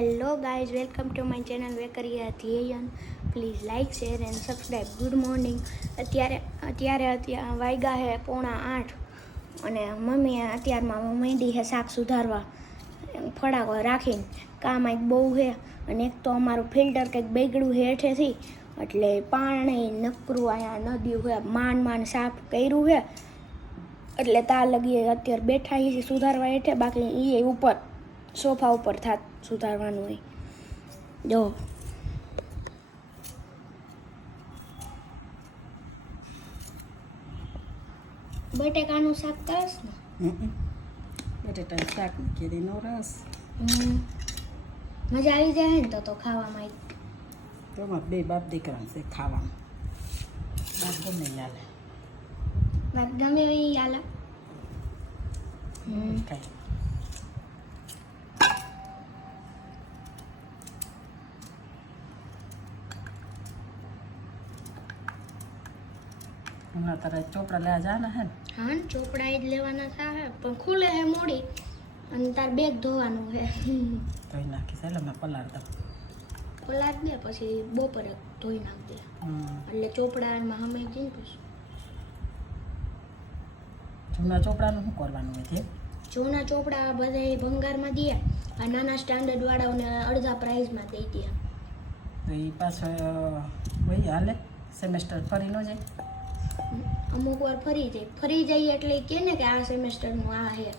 Hello guys, welcome to my channel Vekariya Dhyeyan. Please like share and subscribe. Good morning. અત્યારે વાગ્યા છે 7:45 અને મમ્મીએ અત્યારમાં માંડી છે શાક સુધારવા, ફળાકો રાખીને. કામ આજ બહુ છે અને એક તો અમારું ફિલ્ટર કંઈક બગડ્યું છે હેઠેથી, એટલે પાણી નકરું અહીંયા નદીયું છે, માંડ સાફ કર્યું છે. એટલે તા લગી અત્યારે બેઠા છીએ સુધારવા હેઠે, બાકી એ ઉપર સોફા ઉપર થાત સુધારવાનું હોય. જો બટેકાનું શાક કરસ ને? બટેટાનું શાક કેરીનો રસ. મજા આવી જાય ને તો ખાવામાં. તોમાં બે બાપ દીકરા છે ખાવાનું. બાપ ગમે હાલે. વાત ગમે એવી હાલે. કાંઈ હમણાં તારે ચોપડા લેવા જવાના હે ને? હા, ચોપડા જ લેવાના થાય, પણ ખુલે હે મોડી અને તાર બેગ ધોવાનું છે. ધોઈ નાખીશ એટલે મેં પલાળ દઉં. પલાળ દે, પછી બપોરે ધોઈ નાખ દે. એટલે ચોપડામાં અમે જઈને પૂછું જૂના ચોપડાનું શું કરવાનું હોય છે? જૂના ચોપડા બધા ભંગારમાં દે, આ નાના સ્ટાન્ડર્ડ વાળાઓને અડધા પ્રાઇઝમાં દઈ દે. તો એ પાછો હોય હાલે? સેમેસ્ટર ફરી ન જાય? અમુક વાર ફરી જાય એટલે કે ને કે આ સેમેસ્ટરનું આ છે,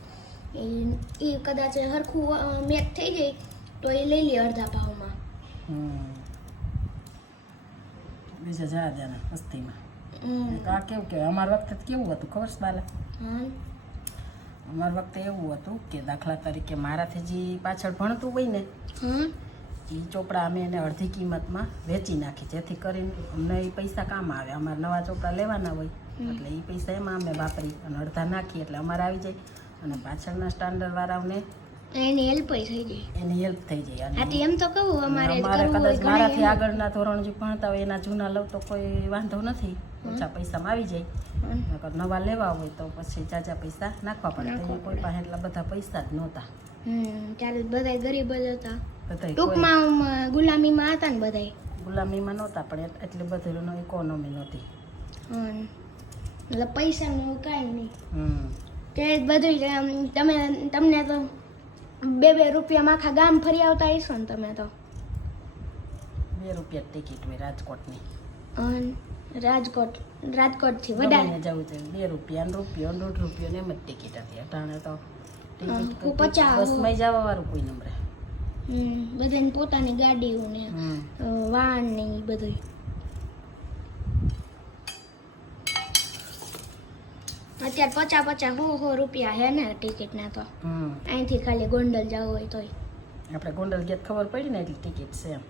એ કદાચ હરખું મેચ થઈ જાય તો એ લઈ લે અડધા ભાવમાં. બીજા જા દેના વસ્તીમાં. આ કેવું કે અમારા વખતે કેવું હતું ખબર છે બાલા? હા, અમારા વખતે એવું હતું કે દાખલા તરીકે મારાથી જે પાછળ ભણતું હોય ને, એ ચોપડા અમે એને અડધી કિંમતમાં વેચી નાખી, જેથી કરીને અમને એ પૈસા કામ આવે. અમારે નવા ચોપડા લેવાના હોય એટલે એ પૈસા એમાં અમે વાપરી અને અડધા નાખીએ એટલે અમારે આવી જાય, અને પાછળના સ્ટાન્ડર્ડ વાળાઓને એની હેલ્પ થઈ જાય. એની હેલ્પ થઈ જાય. અને એમ તો કહું અમારે કદાચ મારાથી આગળના ધોરણ જે ભણતા હોય એના જૂના લઉં તો કોઈ વાંધો નથી, ઓછા પૈસામાં આવી જાય. નવા લેવા હોય તો પછી જાજા પૈસા નાખવા પડે. કોઈ પાસે એટલા બધા પૈસા જ નહોતા. ત્યારે બધા ગરીબ જ હતા, બધા ટૂંકમાં ગુલામીમાં હતા ને બધા. ગુલામીમાં નહોતા, પણ એટલી બધી ઇકોનોમી નહોતી. એટલે પૈસાનું કાંઈ નહીં. તે બધું તમને તો 2 રૂપિયામાં આખા ગામ ફરી આવતા હશો ને તમે તો? 2 રૂપિયા ટિકિટ હોય રાજકોટની. રાજકોટથી વધારે જવું છે 2 રૂપિયા, રૂપિયો, 1.5 રૂપિયો ને એમ જ ટિકિટ હતી. અટાણે તો ટિકિટ 50 બસમાં જવા વાળું કોઈ નંબરે. બધાને પોતાની ગાડીઓ ને વાહન ને એ બધું. અત્યારે 50 રૂપિયા હે ને ટિકિટના તો. અહીંથી ખાલી ગોંડલ જવું હોય તોય. આપણે ગોંડલ ગયા ખબર પડી ને એટલી ટિકિટ છે એમ.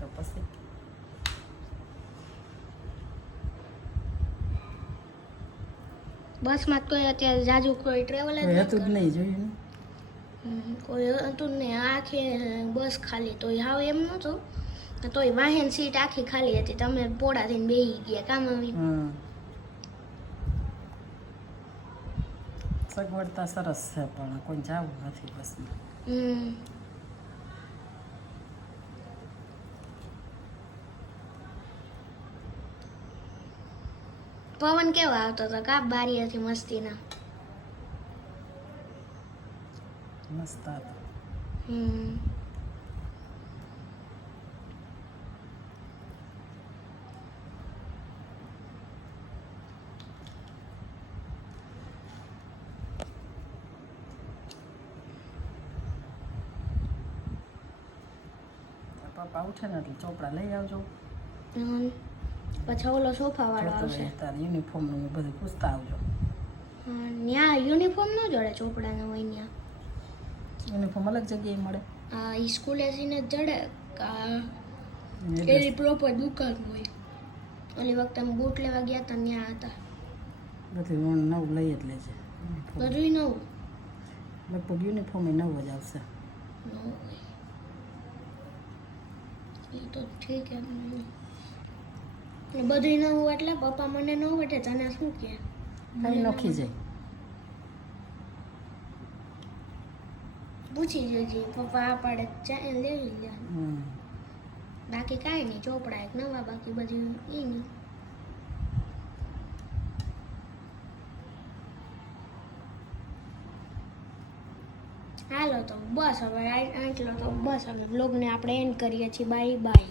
તો પછી બસમાં કોઈ અત્યારે જાજુ કોઈ ટ્રેવલ હતું જ નહીં, જોયું ને કોઈ હતું ને આખી બસ ખાલી. તોય હાવ એમ નહોતું, તોય વાહન સીટ આખી ખાલી હતી. તમે પોળા થઈને બેસી ગયા કામ આવી. સગવડતા સરસ છે, પણ કોઈ જવું નથી બસમાં. પવન કેવો આવતો હતો કા બારીએથી મસ્તીના? મસ્ત હતો. પપ્પા ઉઠે ને એટલે ચોપડા લઈ આવજો. પછી ઓલો સોફા વાળો આવશે, તાર યુનિફોર્મ નું બધું પૂછતા આવજો. ત્યાં યુનિફોર્મ ન જોડે, ચોપડા ને હોય ત્યાં. યુનિફોર્મ અલગ જગ્યાએ મળે. ઈ સ્કૂલે જઈને જડે એની પ્રોપર દુકાન હોય. ઓલી વખતે અમે બૂટ લેવા ગયા હતા ત્યાં હતા. બધું નવું લઈ જ લેજે. બધું નવું, લગભગ યુનિફોર્મ નવું જ આવશે. એ તો ઠીક એમ. બધું નવું એટલે પપ્પા મને ન વટે, તને શું કે? કઈ નોખી જાય. પૂછ પૂછી જોજે પપ્પા આ પાડે ચાય લેવી લે બાકી કાંઈ નહીં ચોપડા એક નવા બાકી બધું એ નહીં હાલો તો બસ હવે આટલો તો બસ હવે વ્લોગને આપણે એન્ડ કરીએ છીએ બાય બાય